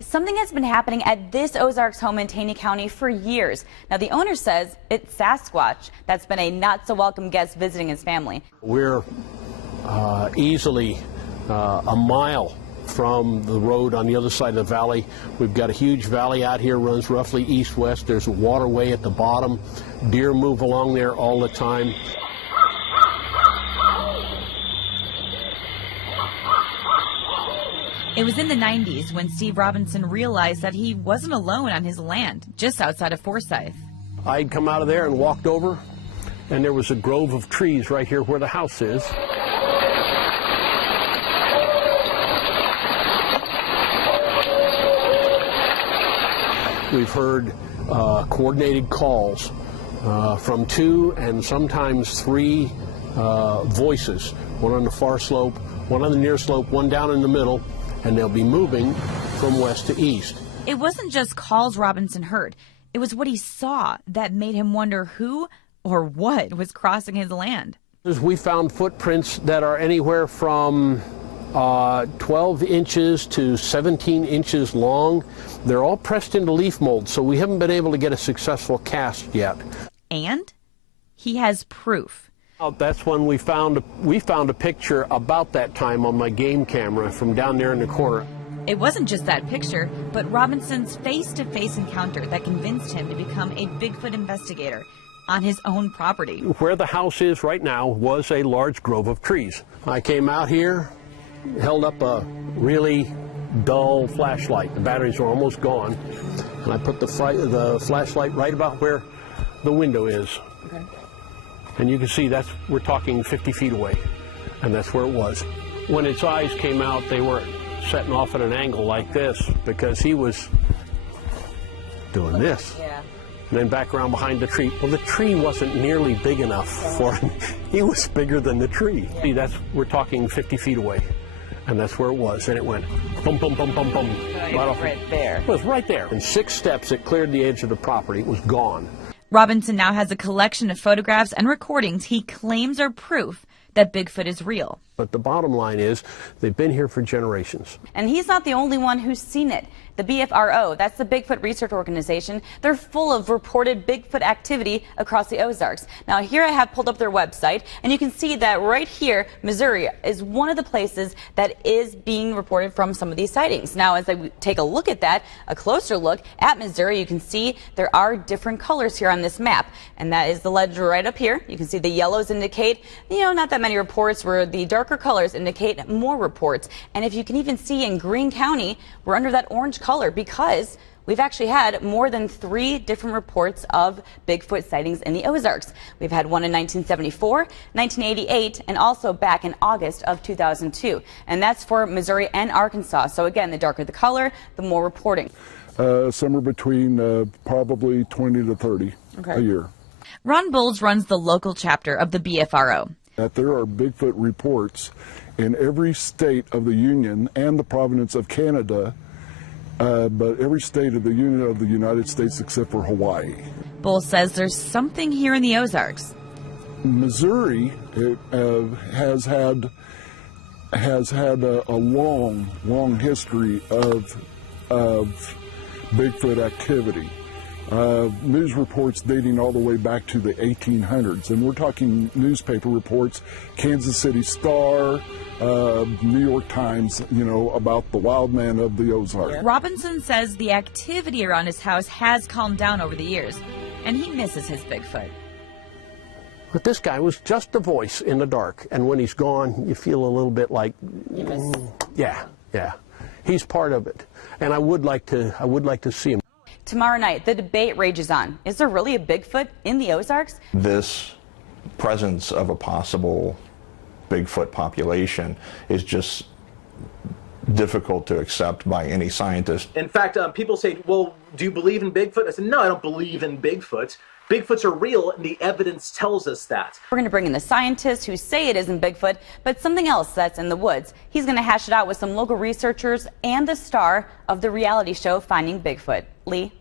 Something has been happening at this Ozarks home in Taney County for years. Now, the owner says it's Sasquatch that's been a not-so-welcome guest visiting his family. We're easily a mile from the road on the other side of the valley. We've got a huge valley out here, runs roughly east-west. There's a waterway at the bottom. Deer move along there all the time. It was in the 90s when Steve Robinson realized that he wasn't alone on his land, just outside of Forsyth. I'd come out of there and walked over, and there was a grove of trees right here where the house is. We've heard coordinated calls from 2 and sometimes 3 voices, one on the far slope, one on the near slope, one down in the middle, and they'll be moving from west to east. It wasn't just calls Robinson heard. It was what he saw that made him wonder who or what was crossing his land. We found footprints that are anywhere from 12 inches to 17 inches long. They're all pressed into leaf mold, so we haven't been able to get a successful cast yet. And he has proof. That's when we found a picture about that time on my game camera from down there in the corner. It wasn't just that picture, but Robinson's face-to-face encounter that convinced him to become a Bigfoot investigator on his own property. Where the house is right now was a large grove of trees. I came out here, held up a really dull flashlight. The batteries were almost gone, and I put the flashlight right about where the window is. Okay. And you can see we're talking 50 feet away, and that's where it was. When its eyes came out, they were setting off at an angle like this because he was doing this. Yeah. And then back around behind the tree. Well, the tree wasn't nearly big enough for him. He was bigger than the tree. Yeah. See, we're talking 50 feet away, and that's where it was. And it went bum, bum, bum, bum, bum. Right there. It was right there. In 6 steps, it cleared the edge of the property. It was gone. Robinson now has a collection of photographs and recordings he claims are proof that Bigfoot is real. But the bottom line is they've been here for generations. And he's not the only one who's seen it. The BFRO, that's the Bigfoot Research Organization, they're full of reported Bigfoot activity across the Ozarks. Now, here I have pulled up their website, and you can see that right here, Missouri is one of the places that is being reported from some of these sightings. Now, as I take a look at that, a closer look at Missouri, you can see there are different colors here on this map, and that is the legend right up here. You can see the yellows indicate, not that many reports, where the darker colors indicate more reports. And if you can even see in Greene County, we're under that orange color because we've actually had more than 3 different reports of Bigfoot sightings in the Ozarks. We've had one in 1974, 1988, and also back in August of 2002. And that's for Missouri and Arkansas. So again, the darker the color, the more reporting. Somewhere between probably 20 to 30 a year. Ron Bowles runs the local chapter of the BFRO. That there are Bigfoot reports in every state of the Union and the province of Canada, but every state of the Union of the United States except for Hawaii. Bowles says there's something here in the Ozarks. Missouri has had a long history of Bigfoot activity. News reports dating all the way back to the 1800s, and we're talking newspaper reports, Kansas City Star, New York Times, about the wild man of the Ozarks. Robinson says the activity around his house has calmed down over the years, and he misses his Bigfoot. But this guy was just a voice in the dark, and when he's gone, you feel a little bit like, yeah, he's part of it, and I would like to see him. Tomorrow night, the debate rages on. Is there really a Bigfoot in the Ozarks? This presence of a possible Bigfoot population is just difficult to accept by any scientist. In fact, people say, well, do you believe in Bigfoot? I said, no, I don't believe in Bigfoot. Bigfoots are real, and the evidence tells us that. We're going to bring in the scientists who say it isn't Bigfoot, but something else that's in the woods. He's going to hash it out with some local researchers and the star of the reality show Finding Bigfoot. Lee?